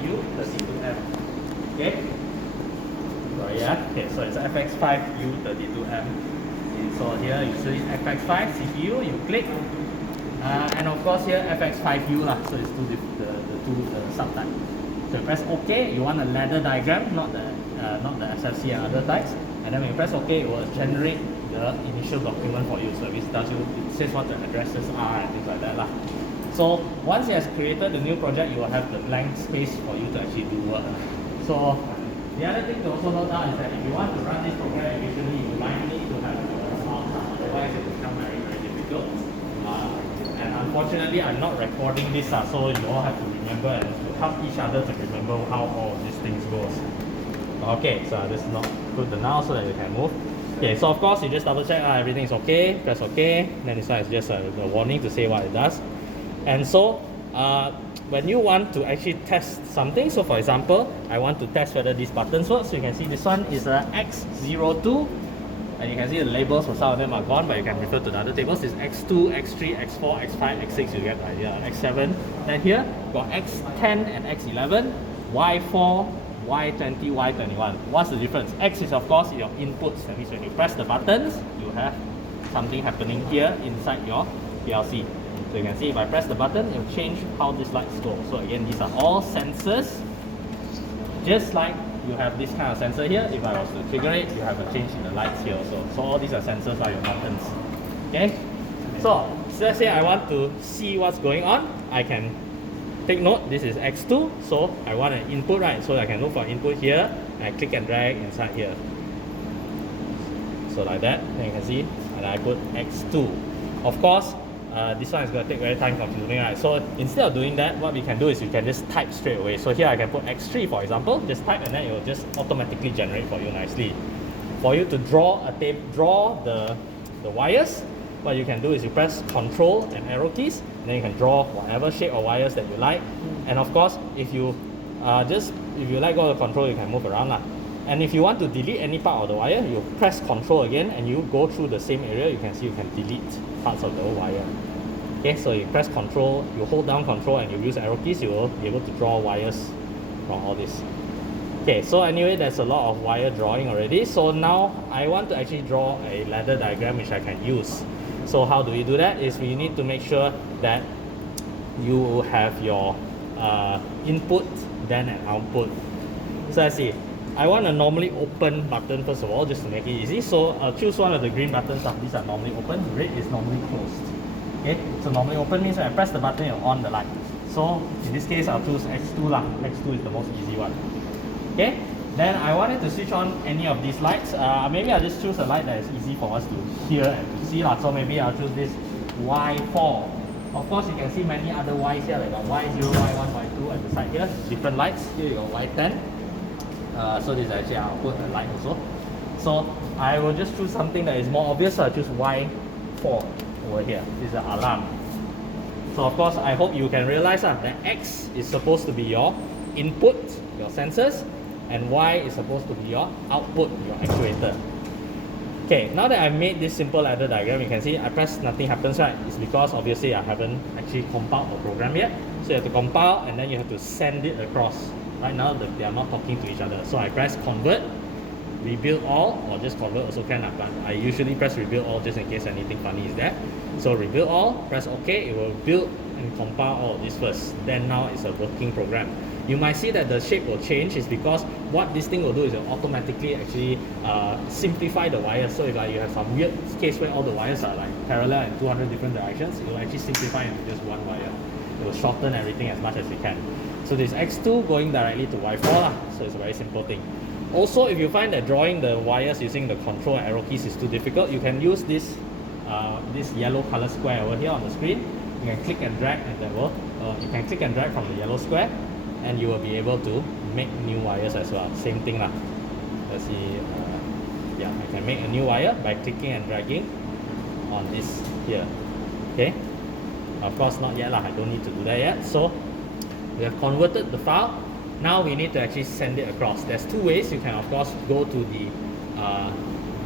FX5U32M. Okay? Sorry, yeah. Okay, so it's FX5U32M. So here you see FX5 CPU, you click. And of course here FX5U lah, so it's the two subtype. So you press OK, you want a ladder diagram, not the SFC and other types. And then when you press OK, it will generate the initial document for you. So it says what the addresses are and things like that lah. So once it has created the new project, you will have the blank space for you to actually do work. So the other thing to also note down is that if you want to run this program efficiently, you might need to have a sound, otherwise it will become very, very difficult. And unfortunately, I'm not recording this, so you all have to remember and to help each other to remember how all of these things goes. Okay, so this is not good now, so that we can move. Okay, so of course you just double check everything is okay, press OK, then this one is just a warning to say what it does. And so when you want to actually test something, so for example, I want to test whether these buttons work. So you can see this one is a X02, and you can see the labels for some of them are gone, but you can refer to the other tables. It's X2, X3, X4, X5, X6, you get the idea, X7. Then here, got X10 and X11, Y4, Y20, Y21. What's the difference? X is of course your inputs. That means when you press the buttons, you have something happening here inside your PLC. So you can see if I press the button, it will change how these lights go. So again, these are all sensors. Just like you have this kind of sensor here, if I was to trigger it, you have a change in the lights here also. So all these are sensors are your buttons. Okay? So let's say I want to see what's going on. I can take note, this is X2, so I want an input, right? So I can look for input here, and I click and drag inside here. So like that, then you can see, and I put X2. Of course, this one is going to take very time consuming, right? So instead of doing that, what we can do is we can just type straight away. So here I can put X3 for example, just type and then it will just automatically generate for you nicely. For you to draw the wires, what you can do is you press Control and arrow keys, and then you can draw whatever shape of wires that you like. And of course, if you let go of the control, you can move around lah. And if you want to delete any part of the wire, you press Control again, and you go through the same area. You can see you can delete parts of the wire. Okay, so you press Control, you hold down Control, and you use arrow keys. You will be able to draw wires from all this. Okay, so anyway, there's a lot of wire drawing already. So now I want to actually draw a ladder diagram which I can use. So how do we do that? Is we need to make sure that you have your input, then an output. So let's see. I want a normally open button first of all, just to make it easy. So I'll choose one of the green buttons. These are normally open. Red is normally closed. Okay, so normally open means when I press the button, it'll on the light. So in this case, I'll choose X2 lah. X2 is the most easy one. Okay, then I wanted to switch on any of these lights. Maybe I'll just choose a light that is easy for us to hear and to see lah. So maybe I'll choose this Y4. Of course, you can see many other Ys here, like Y0, Y1, Y2 at the side here. Different lights. Here you got Y10. So this is actually I'll put a light also. So I will just choose something that is more obvious. So I'll choose Y4 over here. This is the alarm. So of course, I hope you can realize that X is supposed to be your input, your sensors, and Y is supposed to be your output, your actuator. Okay, now that I've made this simple ladder diagram, you can see I press, nothing happens, right? It's because obviously I haven't actually compiled the program yet. So you have to compile and then you have to send it across. Right now they are not talking to each other. So I press convert, rebuild all, or just convert also can, but I usually press rebuild all just in case anything funny is there. So rebuild all, press OK, it will build and compile all of this first. Then now it's a working program. You might see that the shape will change is because what this thing will do is it will automatically actually simplify the wires. So if like you have some weird case where all the wires are like parallel in 200 different directions, it will actually simplify into just one wire. It will shorten everything as much as it can. So this X2 going directly to Y4 lah. So it's a very simple thing. Also, if you find that drawing the wires using the control and arrow keys is too difficult, you can use this yellow color square over here on the screen. You can click and drag, and that will you can click and drag from the yellow square, and you will be able to make new wires as well. Same thing lah. Let's see. Yeah, I can make a new wire by clicking and dragging on this here. Okay. Of course, not yet lah. I don't need to do that yet. So we have converted the file. Now we need to actually send it across. There's two ways. You can of course go to the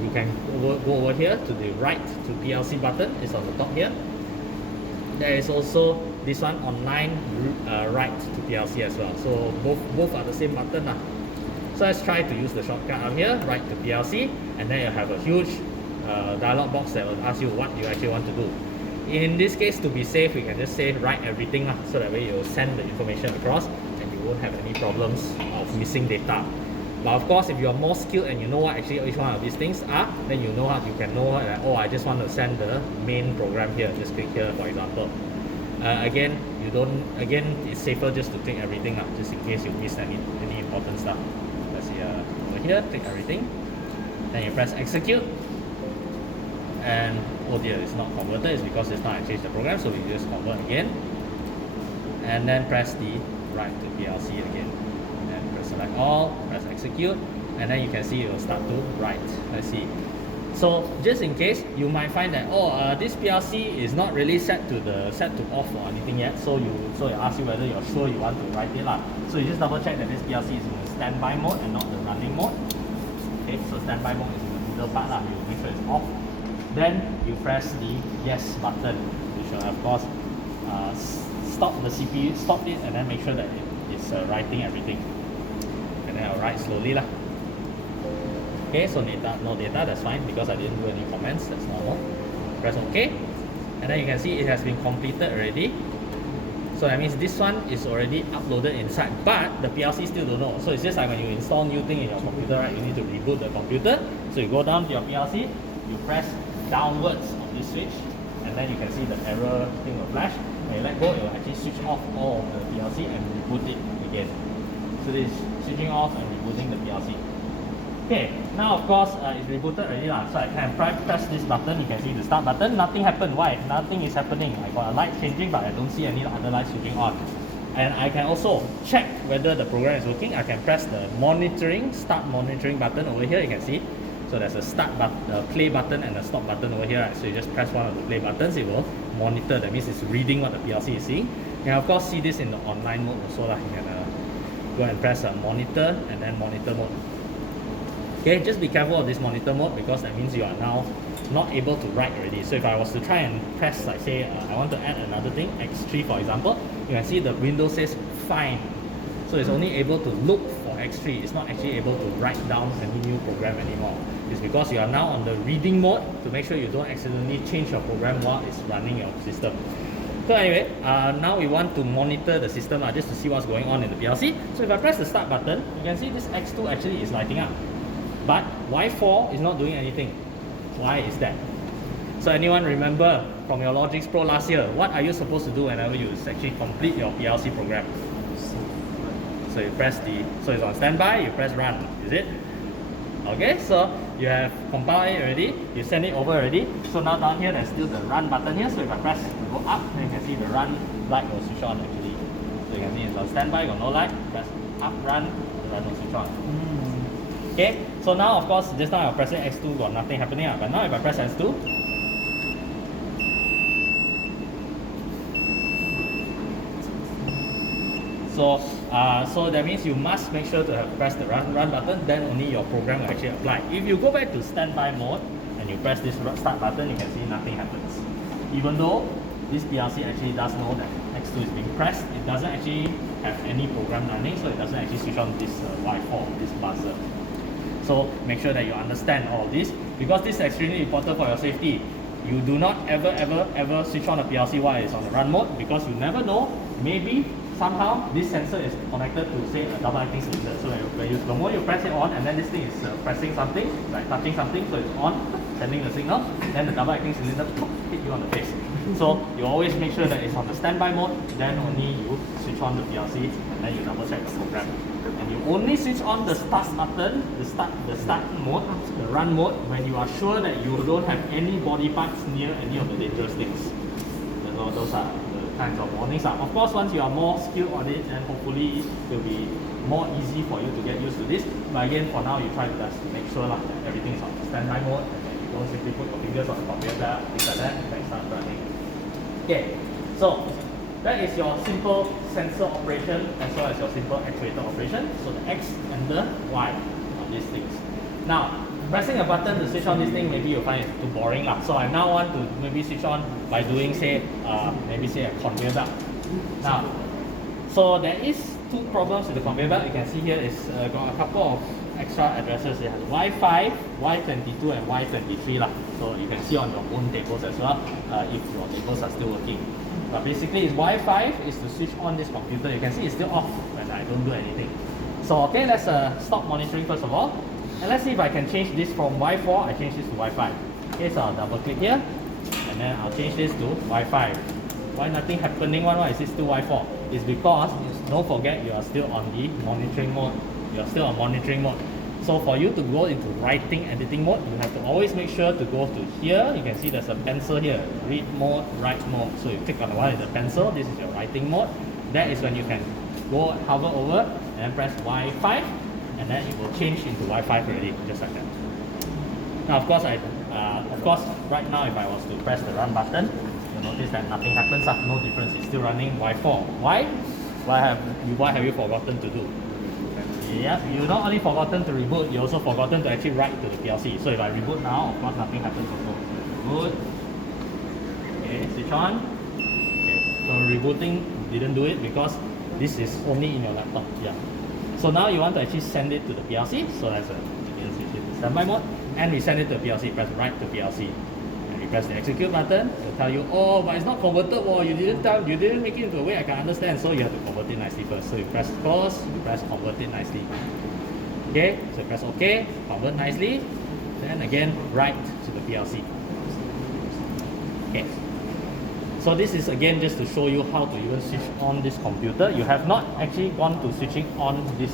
you can go over here to the right to PLC button. It's on the top here. There is also this one online write to PLC as well. So both are the same button lah. So let's try to use the shortcut out here, write to PLC, and then you have a huge dialog box that will ask you what you actually want to do. In this case, to be safe, we can just say write everything lah, so that way you'll send the information across and you won't have any problems of missing data. But of course, if you are more skilled and you know what actually each one of these things are, then you know how you can know that, oh, I just want to send the main program here. Just click here, for example. Again, it's safer just to click everything lah, just in case you miss any important stuff. Let's see over here, click everything. Then you press execute. And oh dear, it's not converted. It's because it's not changed the program, so we just convert again. And then press the write to PLC again. Select all, press execute, and then you can see it will start to write. Let's see. So just in case, you might find that this PLC is not really set to off or anything yet. So it asks you whether you're sure you want to write it lah. So you just double check that this PLC is in the standby mode and not the running mode. Okay, so standby mode is in the middle part lah. You make sure it's off. Then you press the yes button, which will of course stop the CPU, stop it, and then make sure that it's writing everything. And then I'll write slowly lah. Okay, so no data, that's fine because I didn't do any comments, that's normal. Press OK, and then you can see it has been completed already. So that means this one is already uploaded inside, but the PLC still don't know. So it's just like when you install new thing in your computer, right? You need to reboot the computer. So you go down to your PLC, you press downwards on this switch, and then you can see the error thing will flash. When you let go, it will actually switch off all of the PLC and reboot it again. So this is switching off and rebooting the PLC. Okay, now of course it's rebooted already lah. So I can press this button, you can see the start button, nothing happened. Why? Nothing is happening. I got a light changing, but I don't see any other lights switching on. And I can also check whether the program is working. I can press the start monitoring button over here, you can see. So there's a start button, play button and a stop button over here, right? So you just press one of the play buttons, it will monitor, that means it's reading what the PLC is seeing. You can of course see this in the online mode also lah. You can go and press monitor and then monitor mode. Okay, just be careful of this monitor mode because that means you are now not able to write already. So if I was to try and press, like say, I want to add another thing, X3 for example, you can see the window says fine. So it's only able to look for X3. It's not actually able to write down any new program anymore. It's because you are now on the reading mode to make sure you don't accidentally change your program while it's running your system. So anyway, now we want to monitor the system just to see what's going on in the PLC. So if I press the start button, you can see this X2 actually is lighting up. But Y4 is not doing anything. Why is that? So anyone remember from your Logics Pro last year, what are you supposed to do whenever you actually complete your PLC program? So you press so it's on standby, you press run, is it? Okay, so you have compiled it already, you send it over already. So now down here there's still the run button here. So if I press to go up, then you can see the run light will switch on actually. So you can see it's on standby, got no light, press up, run, the run will switch on. Okay, so now of course just now I'm pressing X2, got nothing happening, but now if I press X2, so that means you must make sure to have pressed the run button, then only your program will actually apply. If you go back to standby mode and you press this start button, you can see nothing happens. Even though this PLC actually does know that X2 is being pressed, it doesn't actually have any program running, so it doesn't actually switch on this Y4, this buzzer. So make sure that you understand all of this, because this is extremely important for your safety. You do not ever switch on a PLC while it's on the run mode, because you never know, maybe somehow this sensor is connected to say a double acting cylinder. So the more you press it on and then this thing is pressing something, like touching something, so it's on, sending the signal, then the double acting cylinder hit you on the face. So you always make sure that it's on the standby mode, then only you switch on the PLC and then you double check the program. And you only switch on the start button, the start mode, the run mode, when you are sure that you don't have any body parts near any of the dangerous things. So those are the kinds of warnings. Of course, once you are more skilled on it, then hopefully it will be more easy for you to get used to this. But again, for now, you try to just make sure that everything is on standby mode, and then you don't simply put your fingers on the computer, things like that, and then start running. Okay, so that is your simple sensor operation as well as your simple actuator operation. So the X and the Y of these things. Now, pressing a button to switch on this thing, maybe you'll find it too boring lah. So I now want to maybe switch on by doing maybe say a conveyor belt. Now, so there is two problems with the conveyor belt. You can see here is got a couple of extra addresses. It has Y5, Y22 and Y23 lah. So you can see on your own tables as well if your tables are still working. But basically, it's Y5 is to switch on this computer. You can see it's still off when I don't do anything. So okay, let's stop monitoring first of all. And let's see if I can change this from Y4, I change this to Y5. Okay, so I'll double click here. And then I'll change this to Y5. Why nothing happening? Why is it still Y4? It's because, don't forget, you are still on the monitoring mode. You are still on monitoring mode. So for you to go into writing editing mode, you have to always make sure to go to here. You can see there's a pencil here, read mode, write mode. So you click on the one with the pencil, this is your writing mode. That is when you can go hover over and press Y5, and then it will change into Y5 already, just like that. Now of course, right now if I was to press the run button, you'll notice that nothing happens, no difference, it's still running Y4. Why? What have you forgotten to do? Yeah, you not only forgotten to reboot, you also forgotten to actually write to the PLC. So if I reboot now, of course nothing happens also. Reboot. Okay, switch on. Okay, so rebooting didn't do it because this is only in your laptop. Yeah. So now you want to actually send it to the PLC. So that's switch it to standby mode, and we send it to PLC. Press write to PLC. Press the execute button, it'll tell you, oh, but it's not converted, oh, you didn't make it into a way I can understand, so you have to convert it nicely first. So you press pause, you press convert it nicely. Okay, so you press OK, convert nicely, then again write to the PLC. Okay. So this is again just to show you how to even switch on this computer. You have not actually gone to switching on this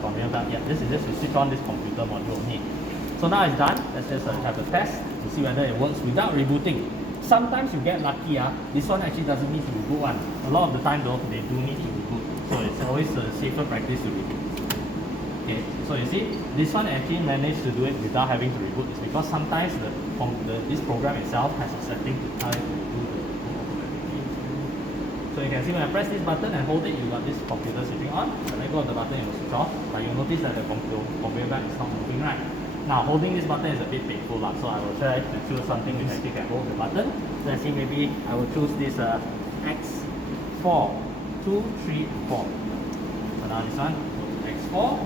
conveyor belt yet. This is just to switch on this computer module only. So now it's done. Let's just have a test to see whether it works without rebooting. Sometimes you get lucky, this one actually doesn't need to reboot one. A lot of the time though, they do need to reboot. So it's always a safer practice to reboot. Okay, so you see, this one actually managed to do it without having to reboot. It's because sometimes this program itself has a setting to tell you to reboot the automatically. So you can see when I press this button and hold it, you got this computer switching on. When I go to the button, it will switch off. But you'll notice that the conveyor belt is not moving right. Now holding this button is a bit painful, so I will try to choose something which actually can hold the button. So let's see, maybe I will choose this X4, 2, 3, 4. So now this one, X4,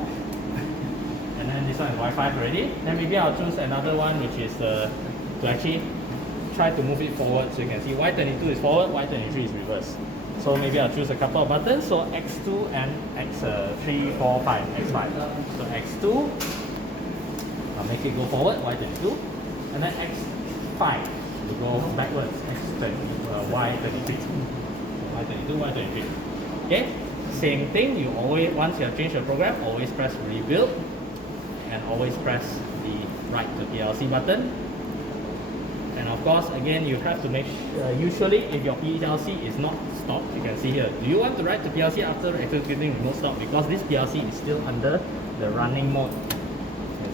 and then this one is Y5 already. Then maybe I'll choose another one which is to actually try to move it forward. So you can see Y22 is forward, Y23 is reverse. So maybe I'll choose a couple of buttons, so X2 and X3, 4, 5, X5. So X2, I'll make it go forward, Y22, and then X5 to go backwards, Y23. Y22, Y23. Okay, same thing, you always, once you have changed your program, always press rebuild, and always press the write to PLC button. And of course, again, you have to make sure, usually if your PLC is not stopped, you can see here, do you want to write to PLC after executing no stop? Because this PLC is still under the running mode.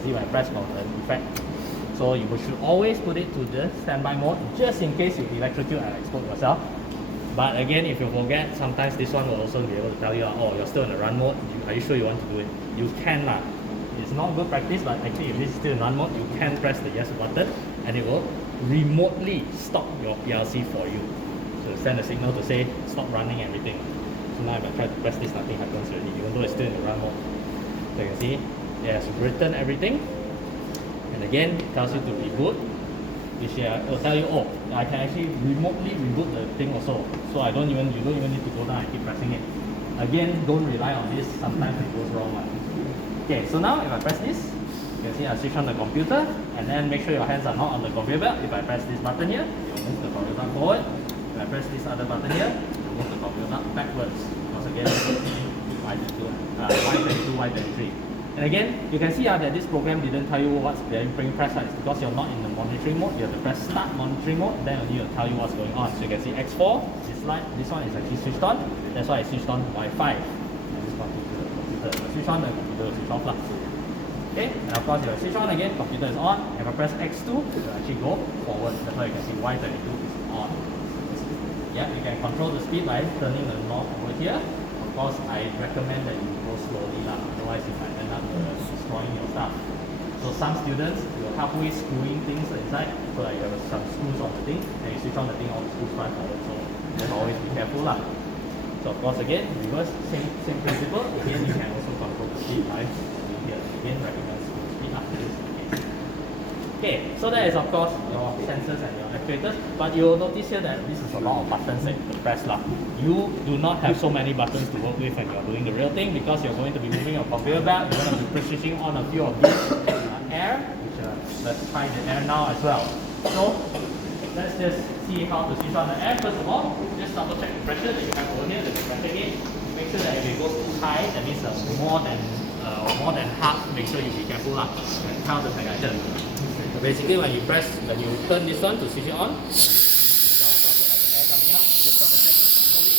See when I press on the effect. So you should always put it to the standby mode just in case you electrocute and explode yourself. But again, if you forget, sometimes this one will also be able to tell you, oh, you're still in the run mode. Are you sure you want to do it? You can lah. It's not good practice, but actually if this is still in run mode, you can press the yes button and it will remotely stop your PLC for you. So send a signal to say stop running everything. So now if I try to press this, nothing happens already, even though it's still in the run mode. So you can see it has written everything, and again it tells you to reboot, which will tell you, oh, I can actually remotely reboot the thing also. So you don't even need to go down and keep pressing it. Again, don't rely on this. Sometimes it goes wrong. Okay, so now if I press this, you can see I switch on the computer, and then make sure your hands are not on the conveyor belt. If I press this button here, it will move the conveyor belt forward. If I press this other button here, it will move the conveyor belt backwards. Once again, Y22, Y23. And again, you can see that this program didn't tell you what's being pressed. It's because you're not in the monitoring mode. You have to press start monitoring mode, then only will tell you what's going on. So you can see X4, this one is actually switched on. That's why I switched on Wi-Fi. This computer, switch on, the computer will switch off. Okay, and of course, if I switch on again, computer is on. If I press X2, it will actually go forward. That's why you can see Y22 is on. Yeah, you can control the speed by turning the knob over here. Of course, I recommend that you go slowly, otherwise you might end up destroying your stuff. So some students will halfway screwing things inside, so like you have some screws on the thing, and you switch on the thing, all the screws fly forward. So Just always be careful lah. So of course again, reverse, same principle. Again, you can also control the speed by here. Again, recognize speed up this. Okay, so that is of course your sensors and your actuators, but you will notice here that this is a lot of buttons that you press lah. You do not have so many buttons to work with when you are doing the real thing because you're going to be moving your conveyor belt, you're going to be switching on a few of these air, which let's try the air now as well. So let's just see how to switch on the air. First of all, just double check the pressure that you have over here, the pressure gauge. Make sure that if it goes too high, that means more than half, make sure you be careful lah. And count the connection. Basically, when you turn this one to switch it on, so of course, have the air coming out. Just double check that you're holding.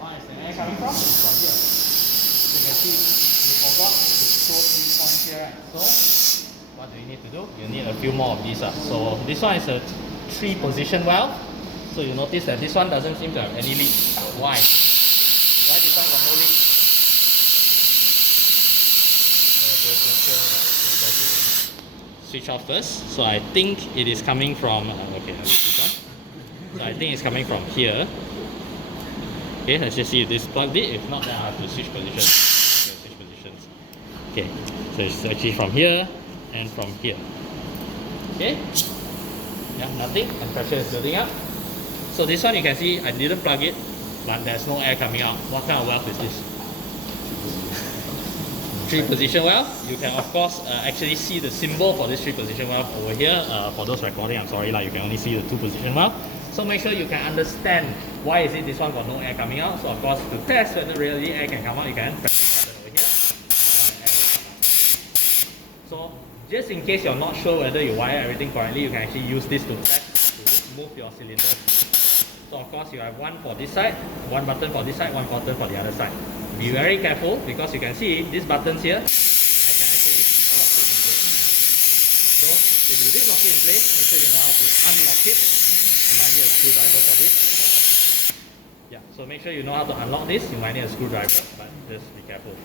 Where is the air coming from? It's from here. So you can see, we forgot to show this one here, right? So, what do you need to do? You need a few more of these. So, this one is a 3-position valve. So, you notice that this one doesn't seem to have any leak. Why? Why this one got no leak? Just make sure that we're going to switch off first. So I think it is coming from, okay, let me switch on. So I think it's coming from here. Okay, let's just see if this plugged it. If not, then I have to switch positions. Okay, switch positions. Okay, so it's actually from here and from here. Okay, yeah, nothing, and pressure is building up. So this one you can see I didn't plug it, but there's no air coming out. What kind of valve is this? 3-position valve. You can of course actually see the symbol for this 3-position valve over here. For those recording, I'm sorry, you can only see the 2-position valve. So make sure you can understand why is it this one got no air coming out. So of course to test whether really air can come out, you can press this button over here. And air will come out. So just in case you're not sure whether you wire everything correctly, you can actually use this to press to move your cylinders. So of course you have one for this side, one button for this side, one button for the other side. Be very careful because you can see these buttons here, I can actually lock it in place. So if you did lock it in place, make sure you know how to unlock it. You might need a screwdriver for this. Yeah, so make sure you know how to unlock this. You might need a screwdriver, but just be careful.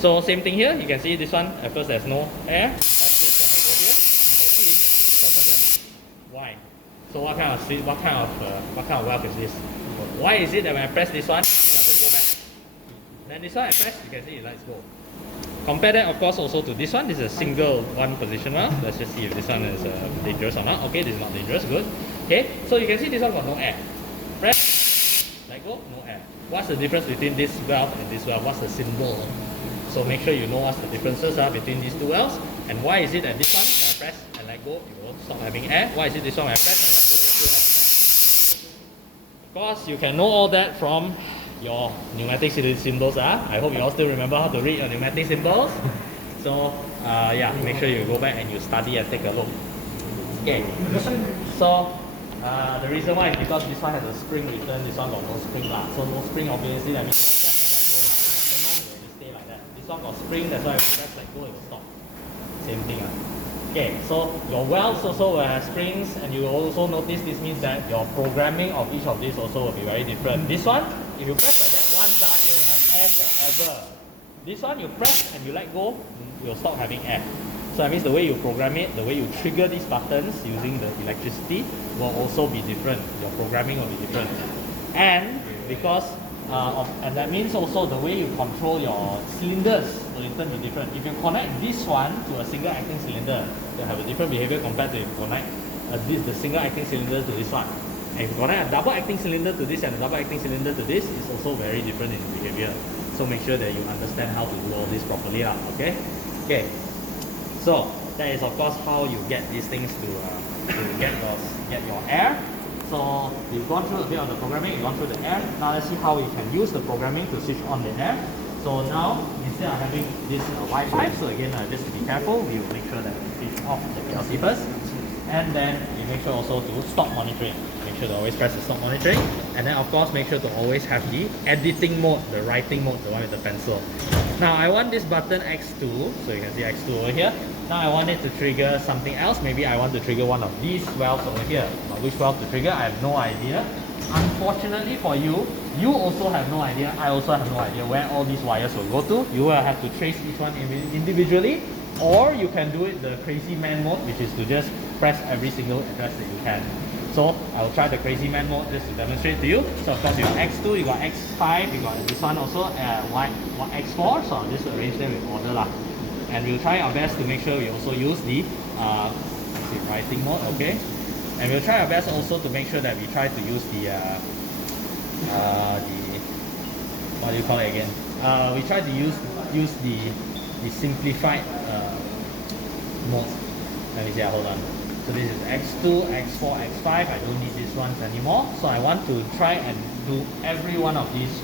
So same thing here, you can see this one, at first there's no air. Press this and I go here, and you can see permanent. Why? So what kind of valve is this? Why is it that when I press this one, it doesn't go back? Then this one I press, you can see it lets go. Compare that of course also to this one. This is a single 1-position valve. Let's just see if this one is dangerous or not. Okay, this is not dangerous, good. Okay, so you can see this one got no air. Press, let go, no air. What's the difference between this valve and this valve? What's the symbol? So make sure you know what's the differences are between these two valves. And why is it that this one, when I press and let go, it will stop having air? Why is it this one when I press and let go, it still has air? Of course, you can know all that from your pneumatic symbols. I hope you all still remember how to read your pneumatic symbols. So yeah, make sure you go back and you study and take a look. Okay, so the reason why is because this one has a spring return, this one got no spring lah. So no spring obviously that means you press and let go, nothing will just stay like that. This one got spring, that's why if you press let go it will stop. Same thing. Okay, so your valves also will have springs, and you also notice this means that your programming of each of these also will be very different. This one, if you press like that once, it will have air forever. This one, you press and you let go, you'll stop having air. So that means the way you program it, the way you trigger these buttons using the electricity will also be different. Your programming will be different. And because and that means also the way you control your cylinders will in turn be different. If you connect this one to a single acting cylinder, you'll have a different behavior compared to if you connect the single acting cylinder to this one. And if you connect a double acting cylinder to this and a double acting cylinder to this, it's also very different in behavior. So make sure that you understand how to do all this properly. Okay? Okay. So that is of course how you get these things to get your air. So you've gone through a bit of the programming, you've gone through the air. Now let's see how you can use the programming to switch on the air. So now, instead of having this white pipe, so again, just to be careful, we will make sure that we switch off the PLC first. And then you make sure also to stop monitoring. Make sure to always press the stop monitoring. And then of course, make sure to always have the editing mode, the writing mode, the one with the pencil. Now I want this button X2, so you can see X2 over here. Now I want it to trigger something else. Maybe I want to trigger one of these valves over here. But which valve to trigger, I have no idea. Unfortunately for you, you also have no idea. I also have no idea where all these wires will go to. You will have to trace each one individually. Or you can do it the crazy man mode, which is to just press every single address that you can. So I will try the crazy man mode just to demonstrate to you. So of course you got X2, you got X5, you got this one also, X4. So I'll just arrange them in order lah. And we'll try our best to make sure we also use the writing mode, okay? And we'll try our best also to make sure that we try to use the what do you call it again? We try to use the simplified mode. Let me see, hold on. So this is X2, X4, X5. I don't need these ones anymore. So I want to try and do every one of these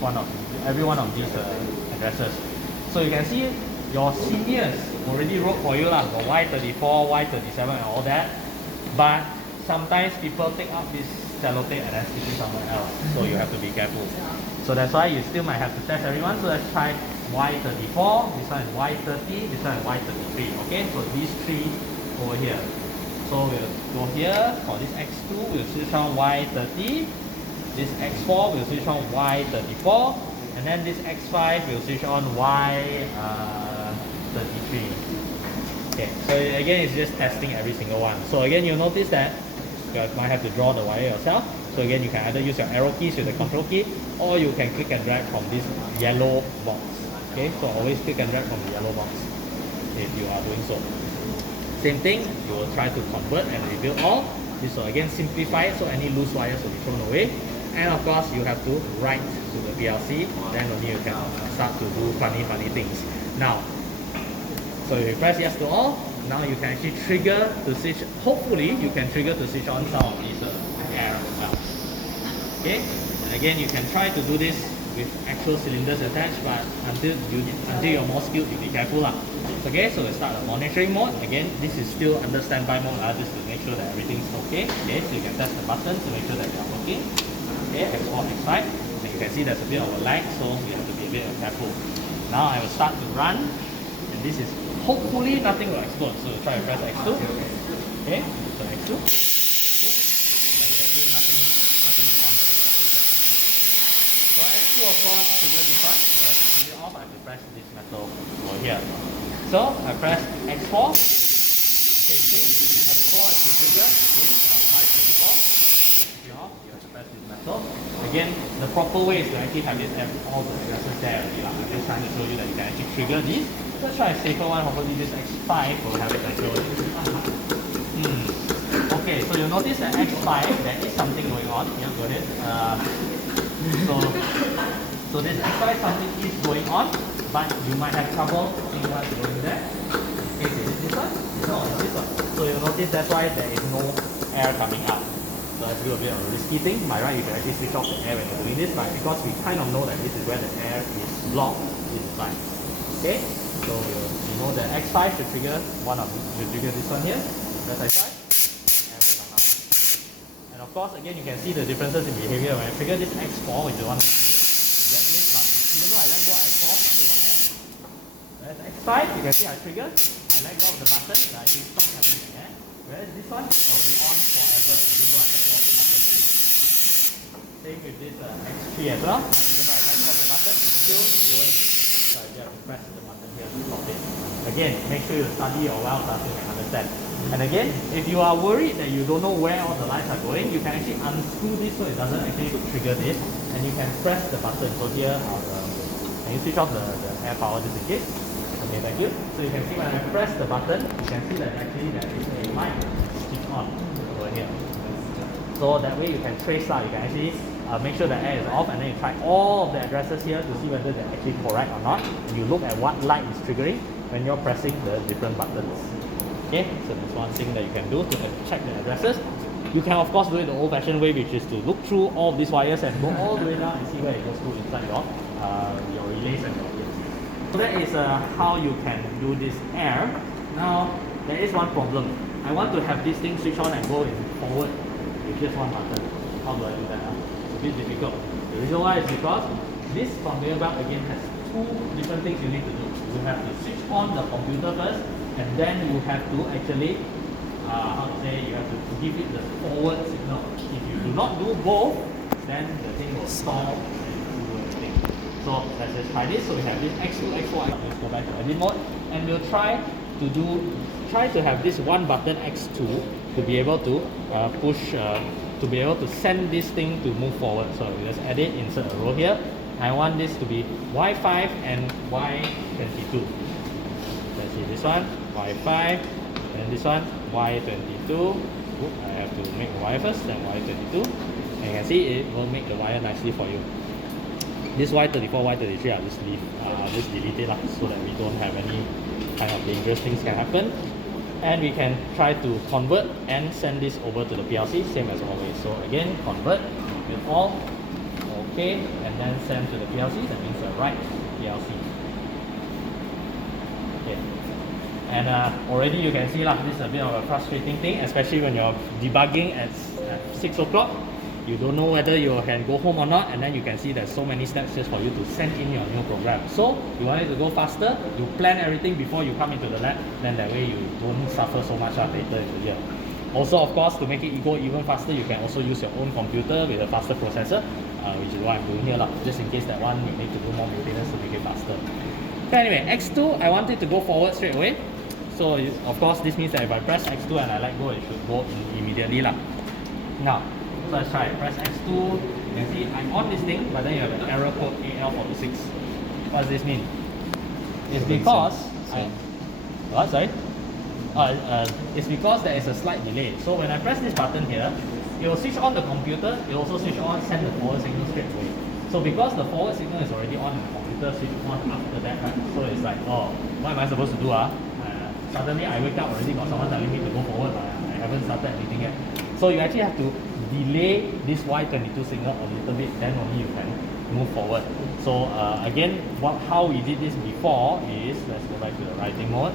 addresses. So you can see your seniors already wrote for you lah, for Y34, Y37 and all that. But sometimes people take up this sellotape and then stick it somewhere else. So you have to be careful. So that's why you still might have to test everyone. So let's try Y34, this one is Y30, this one is Y33. Okay, so these three over here. So we'll go here for this X2, we'll switch on Y30, this X4 we'll switch on Y34, and then this X5 we'll switch on Y33. Okay, so again it's just testing every single one. So again you'll notice that you might have to draw the wire yourself. So again you can either use your arrow keys with the control key, or you can click and drag from this yellow box. Okay, so always click and drag from the yellow box if you are doing so. Same thing, you will try to convert and rebuild all. This will again simplify it, so any loose wires will be thrown away. And of course, you have to write to the PLC, then only you can start to do funny things. Now, so if you press yes to all, now you can actually trigger to switch, hopefully you can trigger to switch on some of these air valves. Okay, and again you can try to do this with actual cylinders attached, but until you're more skilled, you be careful lah. Okay, so we start the monitoring mode. Again, this is still under standby mode, just to make sure that everything's okay. Okay, so you can test the buttons to make sure that they are working. Okay, X4, X5. And you can see there's a bit of a lag, so we have to be a bit careful. Now I will start to run, and this is hopefully nothing will explode. So we'll try to press X2. Okay, so X2. Oops. And then you can see nothing is on. So X2 of course trigger this one. So I have to turn it off. I have to press this metal over here. So I press X4, same thing, X4 is to trigger this Y34, so off, you have to press this metal. Again, the proper way is to actually have all the addresses there already. I'm just trying to show you that you can actually trigger these. Let's try a safer one, hopefully this X5 will have it actually. Okay, so you'll notice that X5, there is something going on. Yeah, go ahead. So this X5 something is going on, but you might have trouble seeing what's going there. Okay, so is it this one? No, it's this one. So you'll notice that's why there is no air coming out. So let's do a bit of a risky thing. By right, you can actually switch off the air when you're doing this, but because we kind of know that this is where the air is blocked inside. Okay, so you know the X5 should trigger this one here. Press X5, and we'll come out. And of course, again, you can see the differences in behavior when I trigger this X4, which is the one. Even though I let go of X4, still got air. Whereas X5, you can see I trigger, I let go of the button, and I actually stop having the air. Whereas this one, it will be on forever, even though I let go of the button. Same with this X3 as well. Even though I let go of the button, it's still going. So I just have to press the button here to stop it. Again, make sure you study your wells so you can understand. And again, if you are worried that you don't know where all the lights are going, you can actually unscrew this so it doesn't actually trigger this. And you can press the button. So here, can you switch off the air power just in case? Okay, thank you. So you can see when I press the button, you can see that actually there is a light switch on over here. So that way you can trace out, you can actually make sure the air is off, and then you try all of the addresses here to see whether they're actually correct or not. And you look at what light is triggering when you're pressing the different buttons. Okay, so that's one thing that you can do to check the addresses. You can of course do it the old-fashioned way, which is to look through all of these wires and go all the way down and see where it goes through inside your relays and your pins. So that is how you can do this air. Now, there is one problem. I want to have this thing switch on and go forward with just one button. How do I do that? It's a bit difficult. The reason why is because this conveyor belt again has two different things you need to do. You have to switch on the computer first, and then you have to actually you have to give it the forward signal. If you do not do both, then the thing will stall and do everything. So let's just try this. So we have this X2, X4, X5. Let's go back to edit mode, and we'll try try to have this one button X2 to be able to push, to be able to send this thing to move forward. So we just add it, insert a row here. I want this to be Y5 and Y22. Let's see this one, Y5, and this one, Y22. Oop, I have to make the wire first, then Y22. And you can see it will make the wire nicely for you. This Y34, Y33, I'll just delete it so that we don't have any kind of dangerous things can happen. And we can try to convert and send this over to the PLC, same as always. So again, convert with all, okay, and then send to the PLC. That means write PLC. Okay. And already you can see this is a bit of a frustrating thing, especially when you're debugging at 6 o'clock. You don't know whether you can go home or not, and then you can see there's so many steps just for you to send in your new program. So you want it to go faster, you plan everything before you come into the lab, then that way you don't suffer so much later in the year. Also, of course, to make it go even faster, you can also use your own computer with a faster processor, which is what I'm doing here, just in case that one you need to do more maintenance to make it faster. So anyway, X2, I want it to go forward straight away. So of course, this means that if I press X2 and I let go, it should go immediately. Now, so let's try. Press X2. You can see I'm on this thing, but then you have an error code AL46. What does this mean? It's because what? Sorry. It's because there is a slight delay. So when I press this button here, it will switch on the computer. It will also switch on, send the forward signal straight away. So because the forward signal is already on, the computer switch on after that, right? So it's like, oh, what am I supposed to do? Suddenly I wake up already got someone telling me to go forward, but I haven't started anything yet. So you actually have to delay this Y22 signal a little bit, then only you can move forward. So again, how we did this before is, let's go back to the writing mode.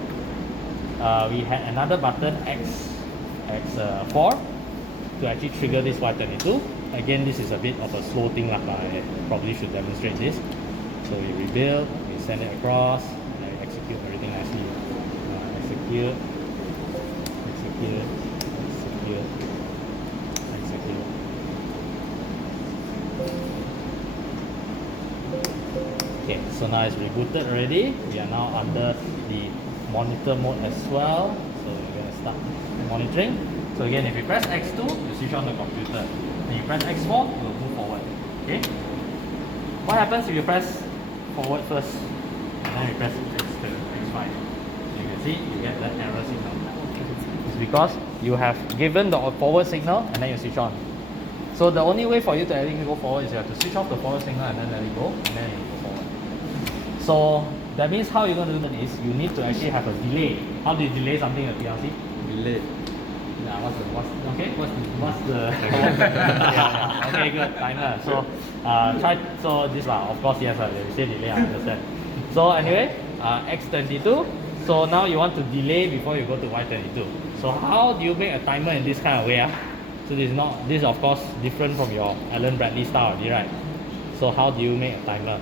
We had another button X4 to actually trigger this Y22. Again, this is a bit of a slow thing, but I probably should demonstrate this. So we rebuild, we send it across, and then we execute everything nicely. Execute, execute, execute, execute. Okay, so now it's rebooted already. We are now under the monitor mode as well. So we're going to start monitoring. So again, if you press X2, you switch on the computer. When you press X4, it will move forward. Okay? What happens if you press forward first and then you press X2, X5? You can see you get the error signal. It's because you have given the forward signal and then you switch on. So the only way for you to let it go forward is you have to switch off the forward signal and then let it go, and then it will go forward. So that means how you're going to do that is you need to actually have a delay. How do you delay something in PLC? Delay. Yeah, what's the yeah, okay, good, timer. So so this of course, yes, you say delay, I understand. So anyway, X22. So now you want to delay before you go to Y22. So how do you make a timer in this kind of way? So this is of course different from your Alan Bradley style, right? So how do you make a timer?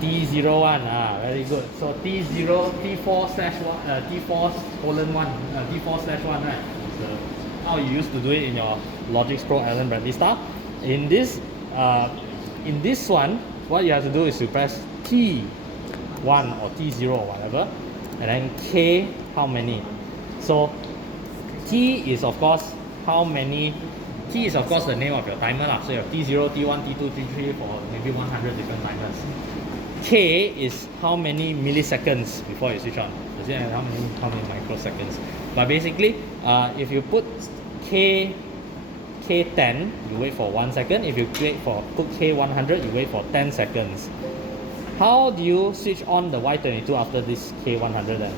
T01, very good. So T4/1, T4:1, T4/1, right? So how you used to do it in your Logix Pro Alan Bradley style. In this one, what you have to do is you press T1 or T0 or whatever, and then K how many. So T is of course how many. T is of course the name of your timer So you have T0, T1, T2, T3 for maybe 100 different timers. K is how many milliseconds before you switch on. Does it have how many microseconds? But basically, if you put K10, you wait for 1 second. If you put K100, you wait for 10 seconds. How do you switch on the Y22 after this K100 then?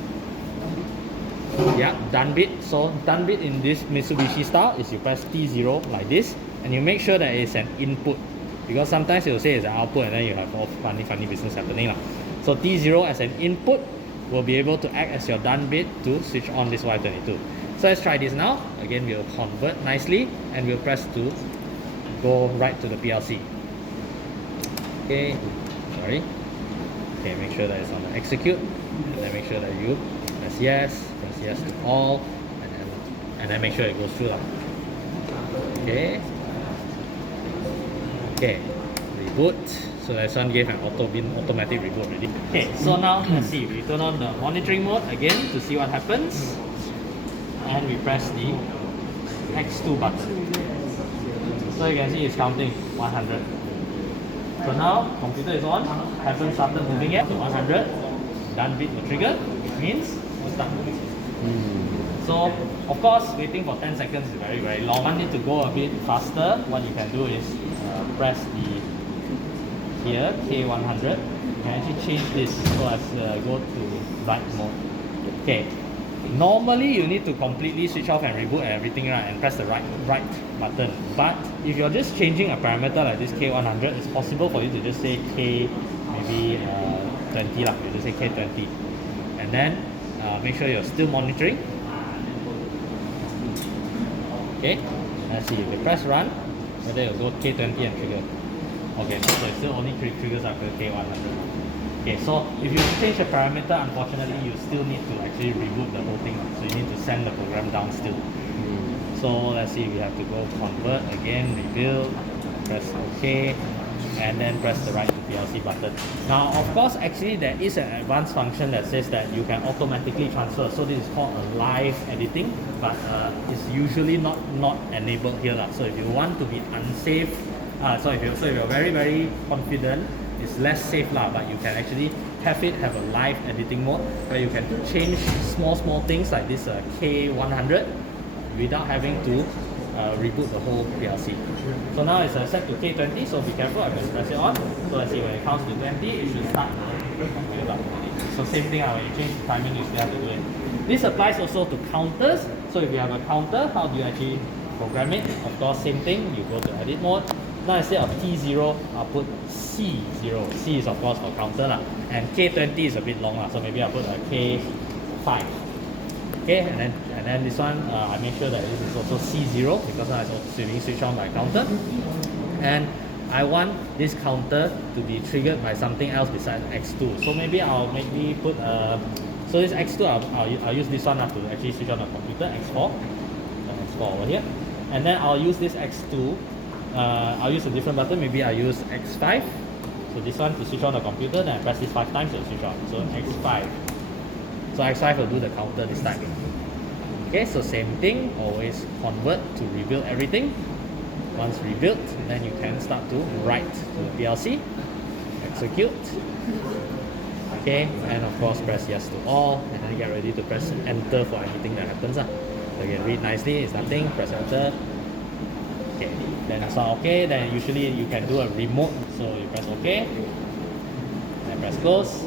Yeah, done bit. So done bit in this Mitsubishi style is you press T0 like this, and you make sure that it's an input, because sometimes it will say it's an output and then you have all funny business happening. So T0 as an input will be able to act as your done bit to switch on this Y22. So let's try this now. Again, we'll convert nicely and we'll press to go right to the PLC. Okay, sorry. Okay, make sure that it's on the execute, and then make sure that you press yes to all, and then make sure it goes through. Okay. Okay, reboot. So this one gave an automatic reboot already. Okay, so now let's see. We turn on the monitoring mode again to see what happens. And we press the X2 button. So you can see it's counting 100. So now computer is on, hasn't started moving yet. So 100, done with the trigger, which means we'll start moving. So of course, waiting for 10 seconds is very, very long. Want it to go a bit faster, what you can do is press the here, K100. You can actually change this so as go to right mode. Okay. Normally you need to completely switch off and reboot everything, right, and press the right button. But if you're just changing a parameter like this K100, it's possible for you to just say K maybe 20 lah. You just say K20, and then make sure you're still monitoring. Okay, let's see. If you press run, whether you'll go K20 and trigger. Okay, so it still only triggers after K100. Okay, so if you change the parameter, unfortunately, you still need to actually reboot the whole thing. So you need to send the program down still. So let's see, we have to go convert again, rebuild, press OK, and then press the right to PLC button. Now, of course, actually there is an advanced function that says that you can automatically transfer. So this is called a live editing, but it's usually not enabled here. So if you want to be unsafe, so if you're very, very confident, it's less safe lah, but you can actually have a live editing mode where you can change small things like this K100 without having to reboot the whole PLC. So now it's set to K20, so be careful. I just press it on. So let's see, when it counts to 20, it should start the computer already. So same thing, when you change the timing, you still have to do it. This applies also to counters. So if you have a counter, how do you actually program it? Of course, same thing, you go to edit mode. Now instead of T0, I'll put C0. C is of course for counter lah. And K20 is a bit long lah, so maybe I'll put a K5. Okay, and then this one, I make sure that this is also C0 because now it's also being switched on by counter. And I want this counter to be triggered by something else besides X2. So maybe I'll put so this X2, I'll use this one to actually switch on the computer, X4. X4 over here. And then I'll use this X2. I'll use a different button, maybe I'll use X5. So this one to switch on the computer, then I press this 5 times to switch on. So X5. So X5 will do the counter this time. Okay, so same thing, always convert to rebuild everything. Once rebuilt, then you can start to write to the PLC, execute. Okay, and of course press yes to all, and then get ready to press enter for anything that happens. So again, read nicely, it's nothing, press enter. Okay, then it's not okay, then usually you can do a remote. So you press OK, then press close,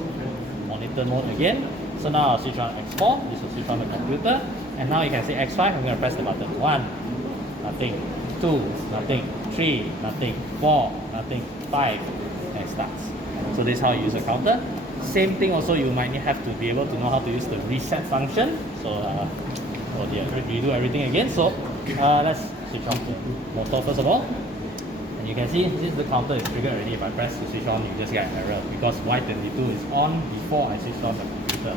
monitor mode again. So now I'll switch on X4, this will switch on the computer. And now you can see X5, I'm going to press the button. 1, nothing. 2, nothing. 3, nothing. 4, nothing. 5, and it starts. So this is how you use a counter. Same thing also, you might have to be able to know how to use the reset function. So, oh dear, redo everything again. So let's switch on to motor first of all. And you can see this the counter is triggered already. If I press to switch on, you just get an error because Y22 is on before I switched on the computer.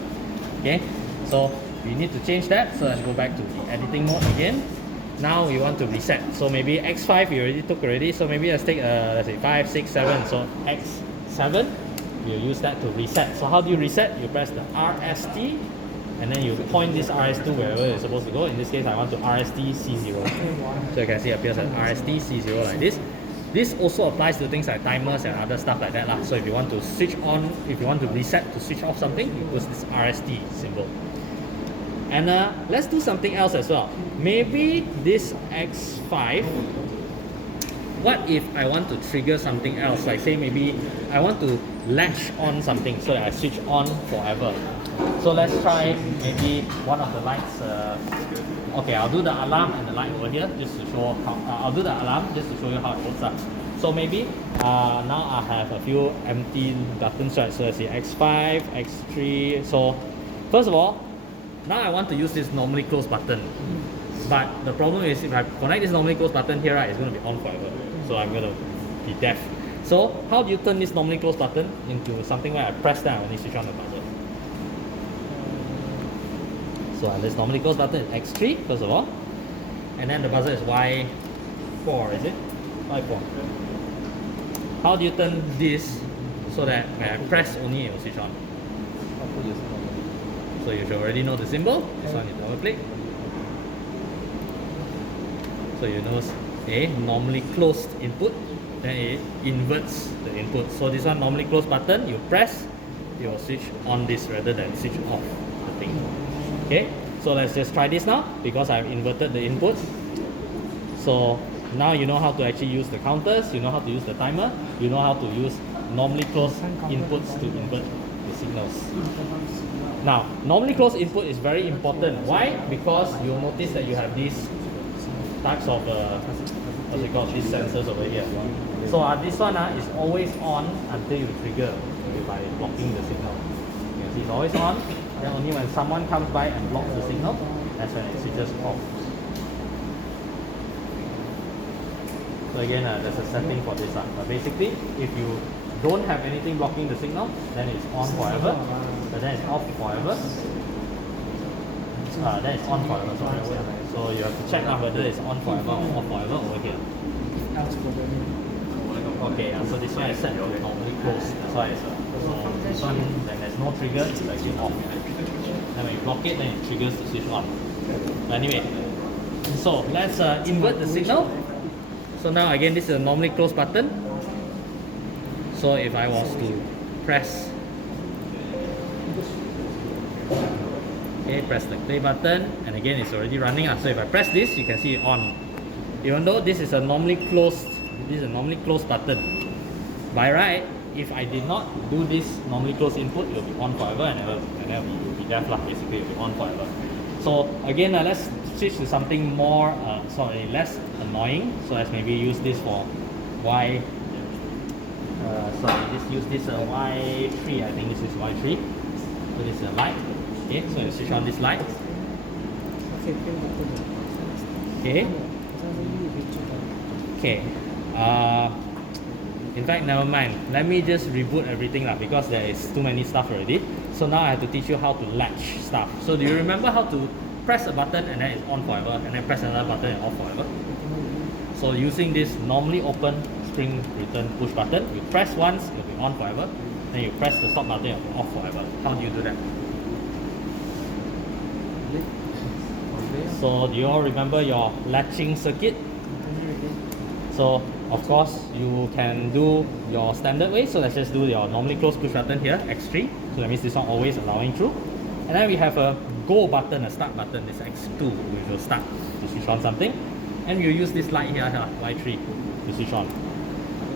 Okay, so we need to change that. So let's go back to the editing mode again. Now we want to reset. So maybe X5 we already took already. So maybe let's take let's say 5, 6, 7. So X7, we'll use that to reset. So how do you reset? You press the RST, and then you point this RST wherever it's supposed to go. In this case, I want to RST C0. So you can see it appears as RST C0 like this. This also applies to things like timers and other stuff like that lah. So if you want to switch on, if you want to reset to switch off something, you use this RST symbol. And let's do something else as well. Maybe this X5, what if I want to trigger something else? Like say maybe I want to latch on something so that I switch on forever. So let's try maybe one of the lights. Okay, I'll do the alarm and the light over here just to show how. I'll do the alarm just to show you how it works up. So maybe now I have a few empty buttons, right? So let's see X5, X3. So first of all, now I want to use this normally close button. But the problem is if I connect this normally close button here, right, it's going to be on forever. So I'm going to be deaf. So how do you turn this normally close button into something where I press that when you switch on the buzzer? So this normally close button is X3 first of all, and then the buzzer is Y4, is it? Y4. How do you turn this so that when I press only it will switch on? So you should already know the symbol. This one you double click. So you know A, normally closed input, then it inverts the input. So this one normally closed button, you press, it will switch on this rather than switch off the thing. Okay, so let's just try this now because I've inverted the input. So now you know how to actually use the counters, you know how to use the timer, you know how to use normally closed inputs to invert the signals. Now, normally closed input is very important. Why? Because you'll notice that you have these types of what's it called? These sensors over here. So this one is always on until you trigger by blocking the signal. You can see it's always on. Then only when someone comes by and blocks the signal, that's when it switches off. So again, there's a setting for this. But basically, if you don't have anything blocking the signal, then it's on forever. But then it's off forever. Then it's on forever. Sorry. So you have to check out whether it's on forever or off forever over here. Okay, so this one is set to normally closed. That's why it's so this one, when there's no trigger, it's actually off. Then when you block it, then it triggers to switch on. But anyway, so let's invert the signal. So now again, this is a normally closed button. So if I was to press, okay, press the play button, and again it's already running. So if I press this, you can see it on. Even though this is a normally closed, button. By right, if I did not do this normally closed input, it will be on forever and then it will be deaf lah. Basically, it will be on forever. So again, let's switch to something more, less annoying. So let's maybe use this for Y. Just use this Y3. I think this is Y3. So this is a light. Okay, so you switch on this light. Okay. Okay. In fact, never mind. Let me just reboot everything lah because there is too many stuff already. So now I have to teach you how to latch stuff. So do you remember how to press a button and then it's on forever, and then press another button and off forever? So using this normally open spring return push button, you press once, it will be on forever. Then you press the stop button, it will be off forever. How do you do that? So do you all remember your latching circuit? So of course you can do your standard way. So let's just do your normally closed push button here, X3. So that means this one always allowing through. And then we have a go button, a start button, this X2, which will start to switch on something. And you use this light here, Y3, to switch on.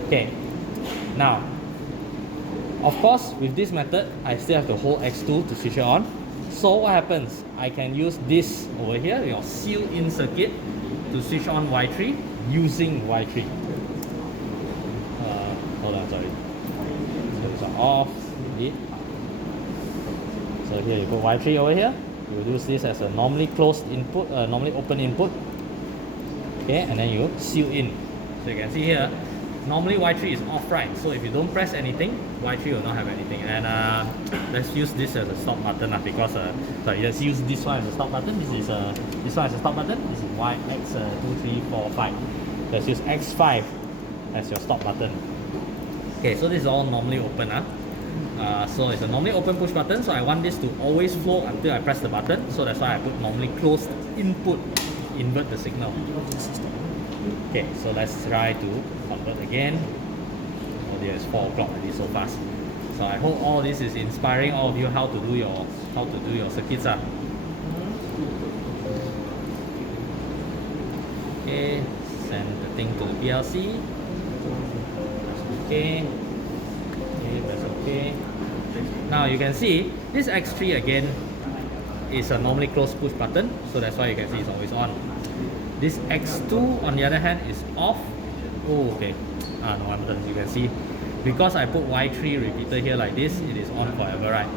Okay. Now, of course, with this method, I still have to hold X2 to switch it on. So what happens? I can use this over here, your seal-in circuit, to switch on Y3 using Y3. Hold on, sorry. So this one off. Indeed. So here you put Y3 over here. You use this as a normally closed input, normally open input. Okay, and then you seal in. So you can see here, normally Y3 is off, right? So if you don't press anything, Y3 will not have anything. And let's use this as a stop button because let's use this one as a stop button. This one as a stop button. This is X2, 3, 4, 5. Let's use X5 as your stop button. Okay, so this is all normally open. So it's a normally open push button. So I want this to always flow until I press the button. So that's why I put normally closed input, invert the signal. Okay, so let's try to convert again. Oh dear, it's 4 o'clock already, so fast. So I hope all this is inspiring all of you how to do your circuits. Okay, send the thing to the PLC. Okay. Okay, that's okay. Now you can see this X3 again is a normally closed push button, so that's why you can see it's always on. This X2 on the other hand is off. Oh, okay. No wonder, you can see because I put Y3 repeater here like this, it is on forever, right?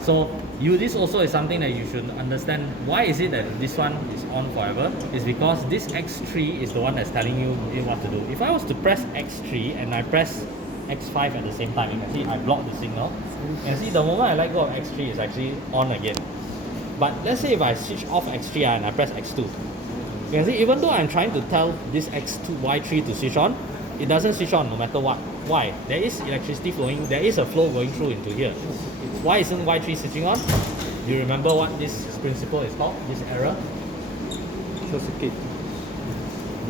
So this also is something that you should understand. Why is it that this one is on forever? Is because this X3 is the one that's telling you what to do. If I was to press X3 and I press X5 at the same time, you can see I block the signal. You can see the moment I let go of X3 is actually on again. But let's say if I switch off X3 and I press X2, you can see even though I'm trying to tell this X2 Y3 to switch on, it doesn't switch on no matter what. Why? There is electricity flowing, there is a flow going through into here. Why isn't Y3 switching on? Do you remember what this principle is called? This error? Short circuit.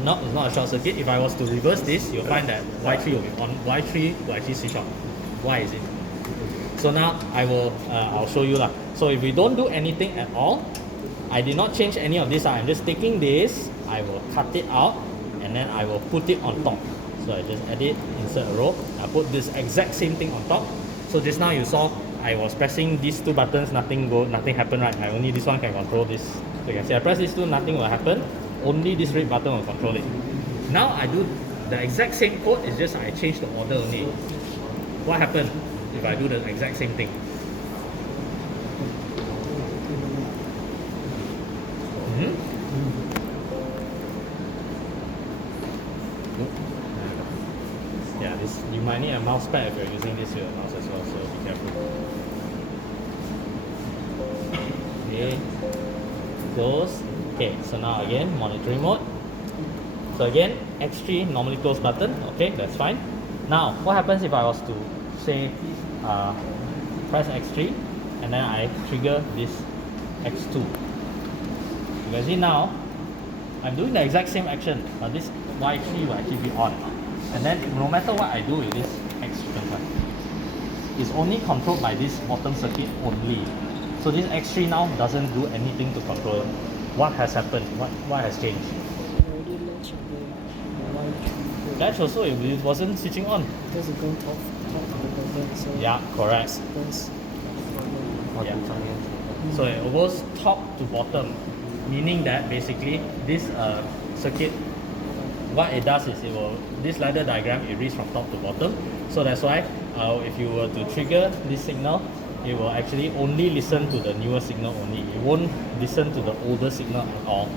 No, it's not a short circuit. If I was to reverse this, you'll find that Y3 will be on. Y3 will actually switch on. Why is it? So now I'll show you lah. So if we don't do anything at all, I did not change any of this. I'm just taking this, I will cut it out, and then I will put it on top. So I just edit, insert a row. I put this exact same thing on top. So just now you saw I was pressing these two buttons, nothing happened, right? Only this one can control this. So you can see I press these two, nothing will happen. Only this red button will control it. Now I do the exact same code, it's just I change the order only. What happened if I do the exact same thing? Yeah, this you might need a mouse pad if you're using this with a mouse as well, so be careful. Okay, close. Okay, so now again, monitoring mode. So again, X3 normally close button. Okay, that's fine. Now, what happens if I was to say press X3 and then I trigger this X2? You can see now, I'm doing the exact same action, but this Y3 will actually be on. And then no matter what I do with this X3, it's only controlled by this bottom circuit only. So this X3 now doesn't do anything to control it. What has happened? What has changed? Latch also, it wasn't switching on. Because it goes top to the bottom, so Yeah, correct. that's Yeah. So it goes top to bottom, meaning that basically this circuit, what it does is this ladder diagram, it reads from top to bottom. So that's why if you were to trigger this signal, it will actually only listen to the newer signal only. It won't listen to the older signal at all.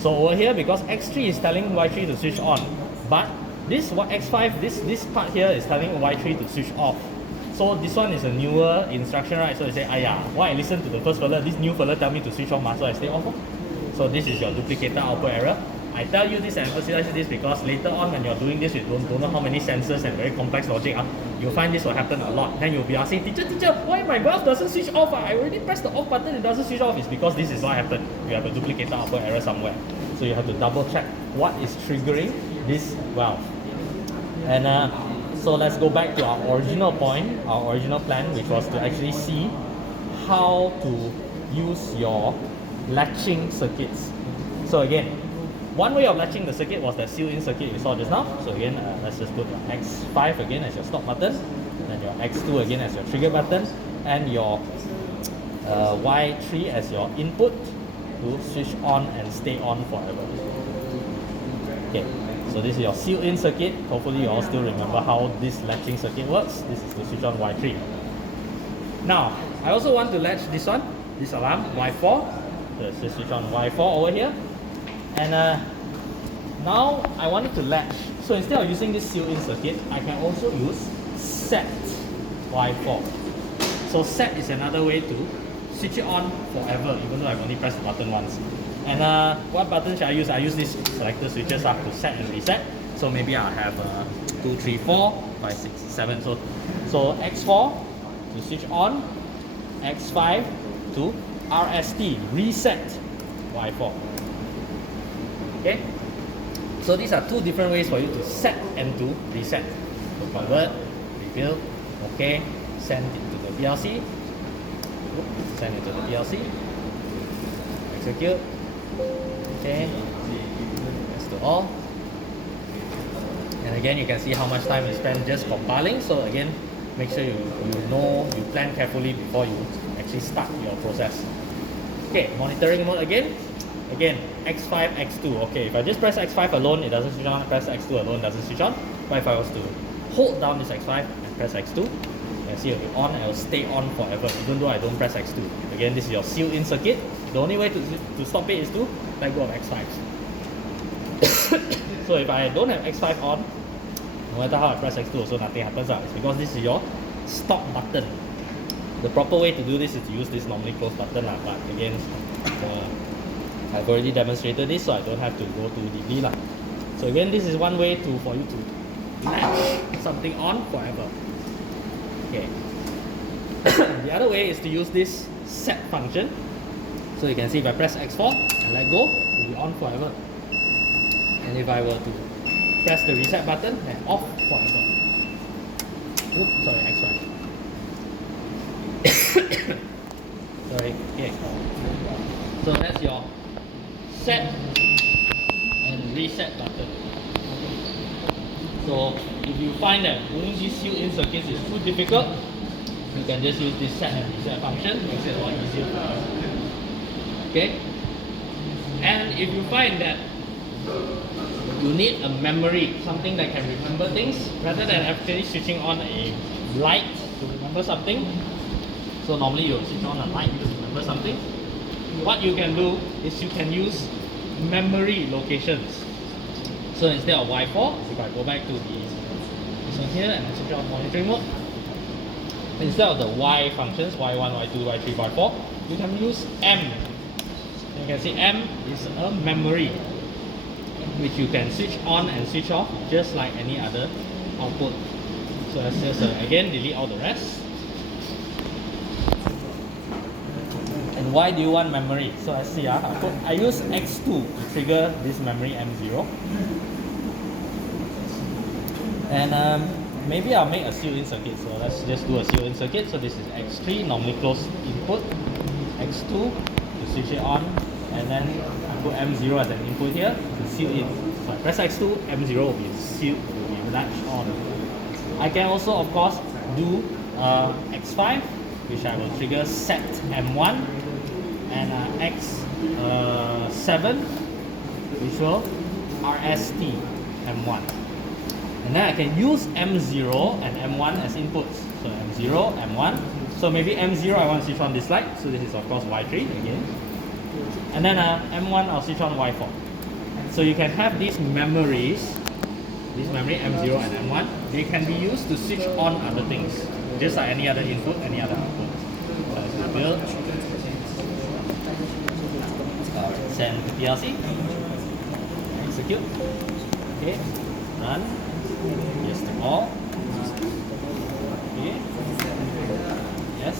So over here, because X3 is telling Y3 to switch on, but this X5, this part here is telling Y3 to switch off. So this one is a newer instruction, right? So you say, why I listen to the first fella, this new fella tell me to switch off, so I stay off. So this is your duplicator output error. I tell you this and emphasize this because later on when you're doing this, you don't know how many sensors and very complex logic, you'll find this will happen a lot. Then you'll be asking, teacher, why my graph doesn't switch off? I already pressed the off button, it doesn't switch off. It's because this is what happened. You have a duplicator output error somewhere. So you have to double check what is triggering this valve. And so let's go back to our original point, our original plan, which was to actually see how to use your latching circuits. So again, one way of latching the circuit was the seal-in circuit you saw just now. So again, let's just put your X5 again as your stop button, then your X2 again as your trigger button, and your Y3 as your input to switch on and stay on forever. Okay, so this is your seal-in circuit. Hopefully you all still remember how this latching circuit works. This is to switch on Y3. Now, I also want to latch this one, this alarm, Y4. Let's just switch on Y4 over here. And now I wanted to latch. So instead of using this seal-in circuit, I can also use set Y4. So set is another way to switch it on forever, even though I've only pressed the button once. And what button should I use? I use these selector switches to set and reset. So maybe I have 2, 3, 4, 5, 6, 7. So X4 to switch on, X5 to RST, reset Y4. Okay, so these are two different ways for you to set and to reset. So convert, rebuild, okay, send it to the PLC, send it to the PLC, execute, okay, that's to all. And again, you can see how much time you spend just compiling. So again, make sure you plan carefully before you actually start your process. Okay, monitoring mode again. Again, X5, X2. Okay, if I just press X5 alone, it doesn't switch on. Press X2 alone, it doesn't switch on. But if I was to hold down this X5 and press X2, you can see it will be on and it will stay on forever, even though I don't press X2. Again, this is your seal-in circuit. The only way to stop it is to let go of X5s. So if I don't have X5 on, no matter how I press X2, also nothing happens. It's because this is your stop button. The proper way to do this is to use this normally closed button, but again, I've already demonstrated this, so I don't have to go too deeply. So So again, this is one way for you to latch something on forever. Okay. The other way is to use this set function. So you can see if I press X4 and let go, it will be on forever. And if I were to press the reset button, then off forever. Oops, sorry, X5. Sorry, okay. So that's your set and reset button. So if you find that doing these fill-in circuits is too difficult, you can just use this set and reset function, makes it a lot easier for you. Okay? And if you find that you need a memory, something that can remember things, rather than actually switching on a light to remember something, so normally you'll switch on a light to remember something, what you can do is you can use memory locations. So instead of Y4, if I go back to this one here and switch on monitoring mode, instead of the Y functions, Y1, Y2, Y3, Y4, you can use M. You can see M is a memory which you can switch on and switch off just like any other output. So let's just again delete all the rest. And why do you want memory? So let's see, I use X2 to trigger this memory M0. And maybe I'll make a seal-in circuit. So let's just do a seal-in circuit. So this is X3, normally closed input. X2 to switch it on, and then I put M0 as an input here to seal in. So I press X2, M0 will be sealed, will be latched on. I can also, of course, do X5, which I will trigger set M1, and X7, which will RST M1. And then I can use M0 and M1 as inputs. So M0, M1. So maybe M0 I want to switch on this light. So this is of course Y3 again. And then M1 I'll switch on Y4. So you can have these memories, this memory M0 and M1, they can be used to switch on other things. Just like any other input, any other output. So let's do build. Send to PLC. Execute. Okay. Run. Yes to all. Okay. Yes.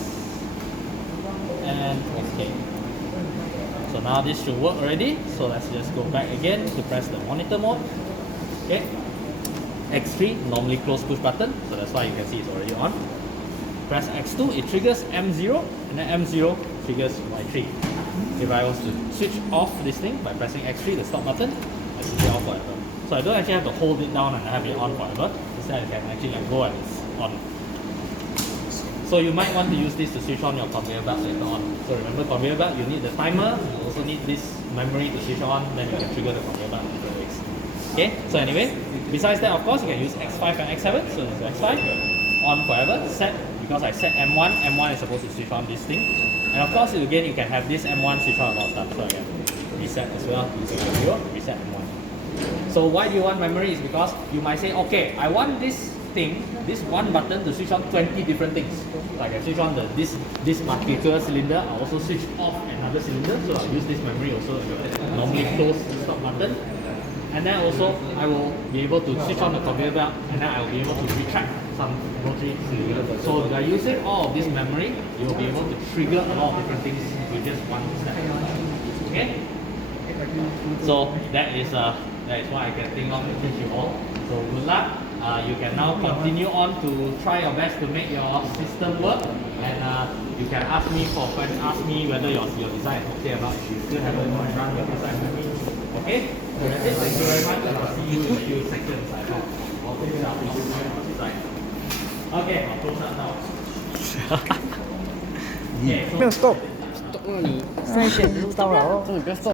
And okay. So now this should work already. So let's just go back again to press the monitor mode. Okay. X3 normally close push button, so that's why you can see it's already on. Press X2, it triggers M0, and then M0 triggers Y3. If I was to switch off this thing by pressing X3, the stop button, I should be off forever. So I don't actually have to hold it down and have it on forever. Instead I can actually let go and it's on. So you might want to use this to switch on your conveyor belt later on. So remember, conveyor belt, you need the timer, you also need this memory to switch on, then you can trigger the conveyor belt in different ways. Okay, so anyway, besides that, of course, you can use X5 and X7. So this is X5, on forever, set, because I set M1, M1 is supposed to switch on this thing. And of course, again, you can have this M1 switch on a lot of stuff. So again, reset as well, reset M0, reset M1. So why do you want memory? Is because you might say, okay, I want this thing, this one button to switch on 20 different things. So I can switch on this particular cylinder, I'll also switch off another cylinder, so I'll use this memory also, normally close stop button. And then also, I will be able to switch on the conveyor belt, and then I will be able to retract some rotary cylinder. So by using all of this memory, you will be able to trigger a lot of different things with just one step. Okay? So that is what I can think of to teach you all. So good luck. You can now continue on to try your best to make your system work, and you can ask me whether your design is okay or not if you still haven't run your design with me. Okay? So that's it. Thank you very much, and I'll see you in a few seconds. I'll finish up your design. Okay, I'll close up now. Okay, so 没有 stop，stop 那你上一线不是骚扰哦，这你不要 stop。